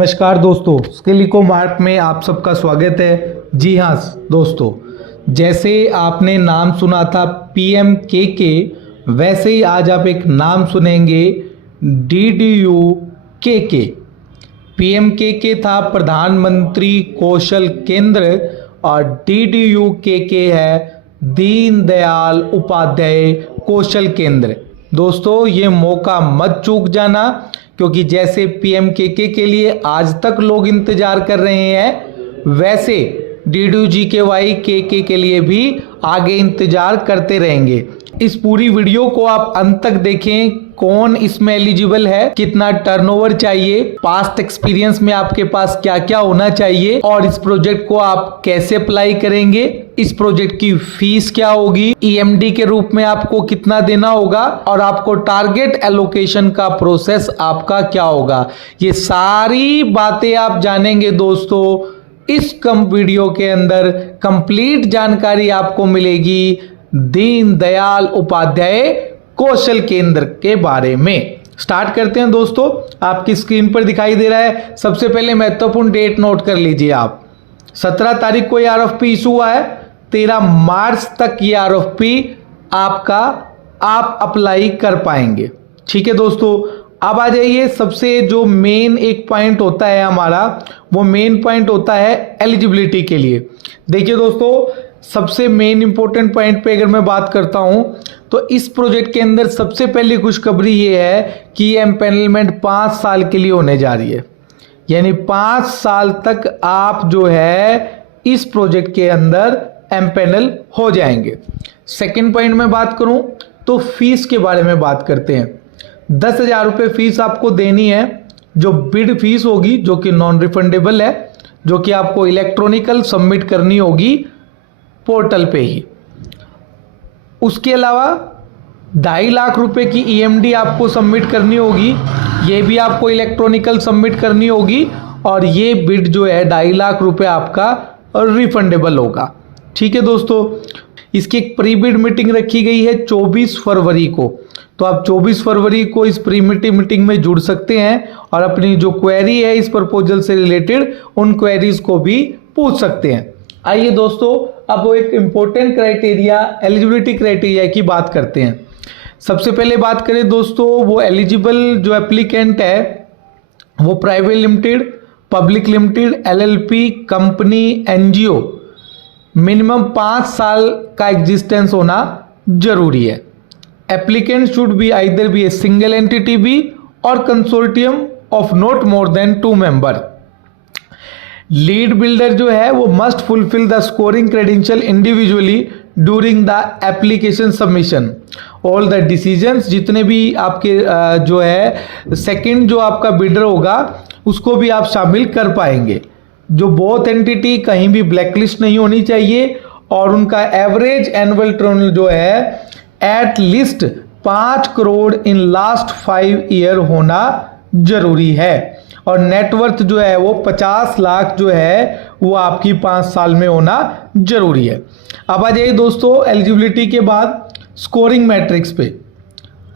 नमस्कार दोस्तों, skill eco mart में आप सबका स्वागत है। जी हाँ दोस्तों, जैसे आपने नाम सुना था PMKK, वैसे ही आज आप एक नाम सुनेंगे DDU-KK। PMKK था प्रधानमंत्री कौशल केंद्र और DDU-KK है दीनदयाल उपाध्याय कौशल केंद्र। दोस्तों ये मौका मत चूक जाना, क्योंकि जैसे PMKK के लिए आज तक लोग इंतजार कर रहे हैं, वैसे DDU-GKY-KK के लिए भी आगे इंतजार करते रहेंगे। इस पूरी वीडियो को आप अंत तक देखें। कौन इसमें एलिजिबल है, कितना टर्नओवर चाहिए, पास्ट एक्सपीरियंस में आपके पास क्या क्या होना चाहिए और इस प्रोजेक्ट को आप कैसे अप्लाई करेंगे, इस प्रोजेक्ट की फीस क्या होगी, EMD के रूप में आपको कितना देना होगा और आपको टारगेट एलोकेशन का प्रोसेस आपका क्या होगा, ये सारी बातें आप जानेंगे दोस्तों। इस वीडियो के अंदर कंप्लीट जानकारी आपको मिलेगी दीनदयाल उपाध्याय कौशल केंद्र के बारे में। स्टार्ट करते हैं दोस्तों। आपकी स्क्रीन पर दिखाई दे रहा है। सबसे पहले महत्वपूर्ण डेट नोट कर लीजिए आप। 17 तारीख को ये RFP इशू हुआ है। 13 मार्च तक ये RFP आपका आप अप्लाई कर पाएंगे। ठीक है दोस्तों, अब आ जाइए। सबसे जो मेन एक पॉइंट होता है हमारा, वो मेन पॉइंट होता है एलिजिबिलिटी के लिए। देखिए दोस्तों, सबसे मेन इंपॉर्टेंट पॉइंट पे अगर मैं बात करता हूं तो इस प्रोजेक्ट के अंदर सबसे पहली खुशखबरी ये है कि ये एम्पैनलमेंट 5 साल के लिए होने जा रही है। यानी 5 साल तक आप जो है इस प्रोजेक्ट के अंदर एम्पैनल हो जाएंगे। सेकेंड पॉइंट में बात करूं तो फीस के बारे में बात करते हैं। 10,000 रुपये फीस आपको देनी है, जो बिड फीस होगी, जो कि नॉन रिफंडेबल है, जो कि आपको इलेक्ट्रॉनिकल सबमिट करनी होगी पोर्टल पे ही। उसके अलावा 2.5 लाख रुपए की EMD आपको सबमिट करनी होगी, ये भी आपको इलेक्ट्रॉनिकल सबमिट करनी होगी और ये बिड जो है 2.5 लाख रुपए आपका रिफंडेबल होगा। ठीक है दोस्तों, इसकी एक प्री बिड मीटिंग रखी गई है 24 फरवरी को। तो आप 24 फरवरी को इस प्री मीटिंग में जुड़ सकते हैं और अपनी जो क्वेरी है इस प्रपोजल से रिलेटेड, उन क्वेरीज को भी पूछ सकते हैं। आइए दोस्तों, अब वो एक इंपॉर्टेंट क्राइटेरिया, एलिजिबिलिटी क्राइटेरिया की बात करते हैं। सबसे पहले बात करें दोस्तों, वो एलिजिबल जो एप्लीकेंट है वो private limited, public limited, LLP, company, NGO, minimum 5 साल का एग्जिस्टेंस होना जरूरी है। Applicant should be either be a single entity be और consortium of not more than 2 member. Lead builder जो है वो must fulfil the scoring credential individually during the application submission. All the decisions, जितने भी आपके जो है सेकंड जो आपका बिल्डर होगा उसको भी आप शामिल कर पाएंगे। जो बोथ एंटिटी कहीं भी ब्लैकलिस्ट नहीं होनी चाहिए और उनका एवरेज एनुअल टर्नओवर जो है at least 5 crore in last 5 year होना जरूरी है और नेटवर्थ जो है वो 50 लाख जो है वो आपकी 5 साल में होना जरूरी है। अब आ जाइए दोस्तों, एलिजिबिलिटी के बाद स्कोरिंग मैट्रिक्स पे।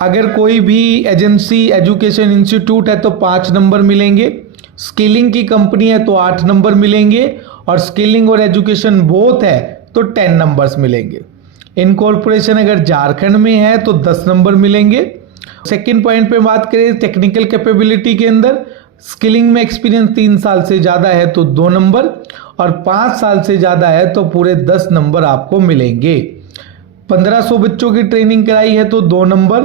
अगर कोई भी एजेंसी, एजुकेशन इंस्टीट्यूट है तो 5 नंबर मिलेंगे, स्किलिंग की कंपनी है तो 8 नंबर मिलेंगे और स्किलिंग और एजुकेशन बोथ है तो 10 नंबर्स मिलेंगे। इनकॉर्पोरेशन अगर झारखंड में है तो 10 नंबर मिलेंगे। सेकेंड पॉइंट पे बात करें टेक्निकल कैपेबिलिटी के अंदर, स्किलिंग में एक्सपीरियंस 3 साल से ज़्यादा है तो 2 नंबर और 5 साल से ज़्यादा है तो पूरे 10 नंबर आपको मिलेंगे। 1500 बच्चों की ट्रेनिंग कराई है तो 2 नंबर।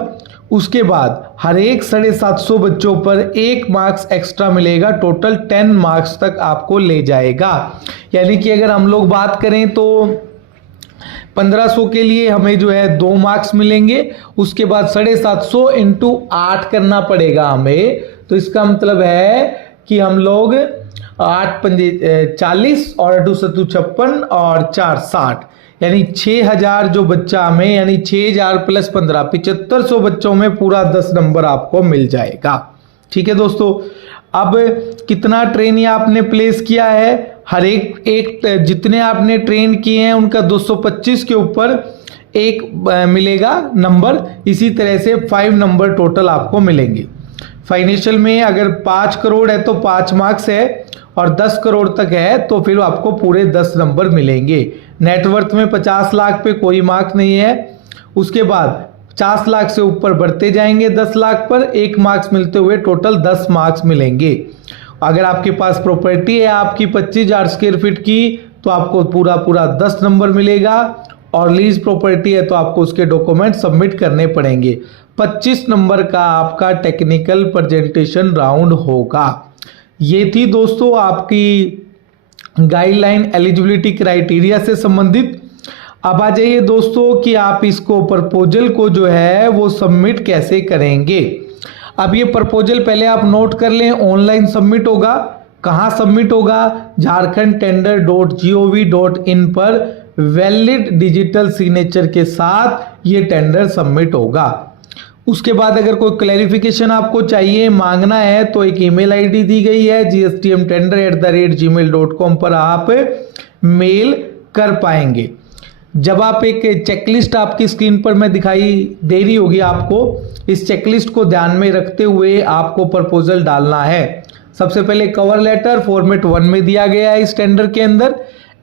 उसके बाद हर एक 750 बच्चों पर 1 मार्क्स एक्स्ट्रा मिलेगा, टोटल 10 मार्क्स तक आपको ले जाएगा। यानी कि अगर हम लोग बात करें तो 1500 के लिए हमें जो है 2 मार्क्स मिलेंगे। उसके बाद 750 इंटू 8 करना पड़ेगा हमें। तो इसका मतलब है कि हम लोग 8 पंजे 40 और 2 सत्तू 56 और 4 60, यानी 6000 जो बच्चा हमें, यानी 6000 प्लस 15 7500 बच्चों में पूरा 10 नंबर आपको मिल जाएगा। ठीक है दोस्तों, अब कितना ट्रेन आपने प्लेस किया है, हर एक जितने आपने ट्रेन किए हैं उनका 225 के ऊपर 1 मिलेगा नंबर। इसी तरह से 5 नंबर टोटल आपको मिलेंगे। फाइनेंशियल में अगर 5 करोड़ है तो 5 मार्क्स है और 10 करोड़ तक है तो फिर आपको पूरे 10 नंबर मिलेंगे। नेटवर्थ में 50 लाख पे कोई मार्क नहीं है। उसके बाद 50 लाख से ऊपर बढ़ते जाएंगे 10 लाख पर 1 मार्क्स मिलते हुए टोटल 10 मार्क्स मिलेंगे। अगर आपके पास प्रॉपर्टी है आपकी 25,000 स्क्वायर फीट की तो आपको पूरा 10 नंबर मिलेगा और लीज प्रॉपर्टी है तो आपको उसके डॉक्यूमेंट सबमिट करने पड़ेंगे। 25 नंबर का आपका टेक्निकल प्रेजेंटेशन राउंड होगा। ये थी दोस्तों आपकी गाइडलाइन एलिजिबिलिटी क्राइटेरिया से संबंधित। अब आ जाइए दोस्तों कि आप इसको प्रपोजल को जो है वो सबमिट कैसे करेंगे। अब ये प्रपोजल पहले आप नोट कर लें, ऑनलाइन सबमिट होगा। कहाँ सबमिट होगा? jharkhandtender.gov.in पर वैलिड डिजिटल सिग्नेचर के साथ ये टेंडर सबमिट होगा। उसके बाद अगर कोई क्लैरिफिकेशन आपको चाहिए, मांगना है तो एक ईमेल आईडी दी गई है gstmtender@gmail.com पर आप मेल कर पाएंगे। जब आप एक चेकलिस्ट आपकी स्क्रीन पर मैं दिखाई दे रही होगी आपको, इस चेकलिस्ट को ध्यान में रखते हुए आपको प्रपोजल डालना है। सबसे पहले कवर लेटर फॉर्मेट 1 में दिया गया है इस टेंडर के अंदर,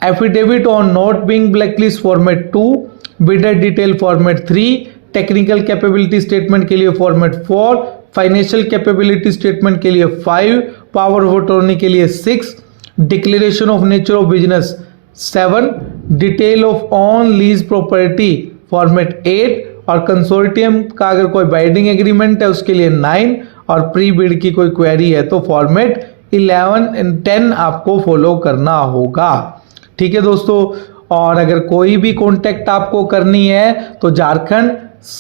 affidavit on not being blacklist format 2, bidder detail format 3, technical capability statement के लिए फॉर्मेट 4, फाइनेंशियल कैपेबिलिटी स्टेटमेंट के लिए 5, पावर ऑफ अटॉर्नी के लिए 6, declaration of nature of business 7, detail of on lease property format 8 और consortium का अगर कोई बाइंडिंग एग्रीमेंट है उसके लिए 9 और प्री बिड की कोई क्वेरी है तो फॉर्मेट 11 एंड 10 आपको फॉलो करना होगा। ठीक है दोस्तों, और अगर कोई भी कॉन्टेक्ट आपको करनी है तो झारखंड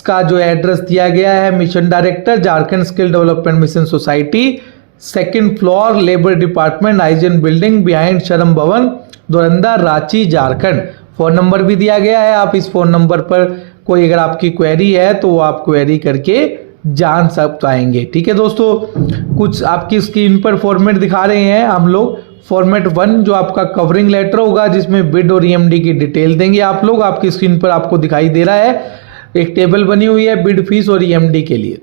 का जो एड्रेस दिया गया है, mission director Jharkhand skill development mission society, 2nd floor, labour department, eigen building behind शरम भवन, दोरंदा, रांची, झारखंड। फोन नंबर भी दिया गया है, आप इस फोन नंबर पर कोई अगर आपकी क्वेरी है तो वो आप क्वेरी करके जान सब पाएंगे। ठीक है दोस्तों, कुछ आपकी स्क्रीन पर फॉर्मेट दिखा रहे हैं हम लोग। फॉर्मेट 1 जो आपका कवरिंग लेटर होगा जिसमें बिड और ईएमडी की डिटेल देंगे आप लोग, आपकी स्क्रीन पर आपको दिखाई दे रहा है, एक टेबल बनी हुई है बिड फीस और ईएमडी के लिए।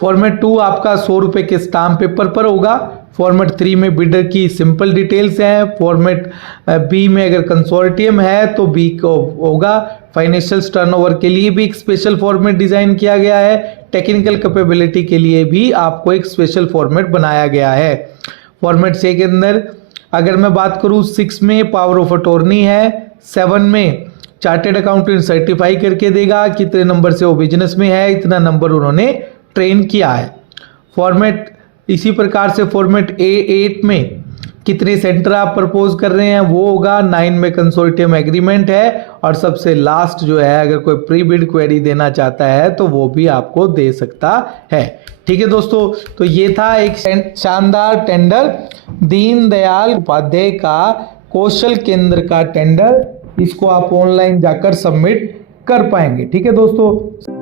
फॉर्मेट 2 आपका 100 रुपए के स्टाम्प पेपर पर होगा। फॉर्मेट 3 में बिडर की सिंपल डिटेल्स हैं। फॉर्मेट बी में अगर कंसोर्टियम है तो बी को होगा। फाइनेंशियल टर्नओवर के लिए भी एक स्पेशल फॉर्मेट डिजाइन किया गया है। टेक्निकल कैपेबिलिटी के लिए भी आपको एक स्पेशल फॉर्मेट बनाया गया है। फॉर्मेट 6 के अंदर अगर मैं बात करूं, 6 में पावर ऑफ अटॉर्नी है, 7 में चार्टेड अकाउंटेंट सर्टिफाई करके देगा कितने नंबर से वो बिजनेस में है, इतना नंबर उन्होंने ट्रेन किया है। फॉर्मेट इसी प्रकार से फॉर्मेट A8 में कितने सेंटर आप प्रपोज कर रहे हैं वो होगा। 9 में कंसोर्टियम एग्रीमेंट है और सबसे लास्ट जो है अगर कोई प्री बिड क्वेरी देना चाहता है तो वो भी आपको दे सकता है। ठीक है दोस्तों, तो ये था एक शानदार टेंडर, दीनदयाल उपाध्याय का कौशल केंद्र का टेंडर। इसको आप ऑनलाइन जाकर सबमिट कर पाएंगे। ठीक है दोस्तों।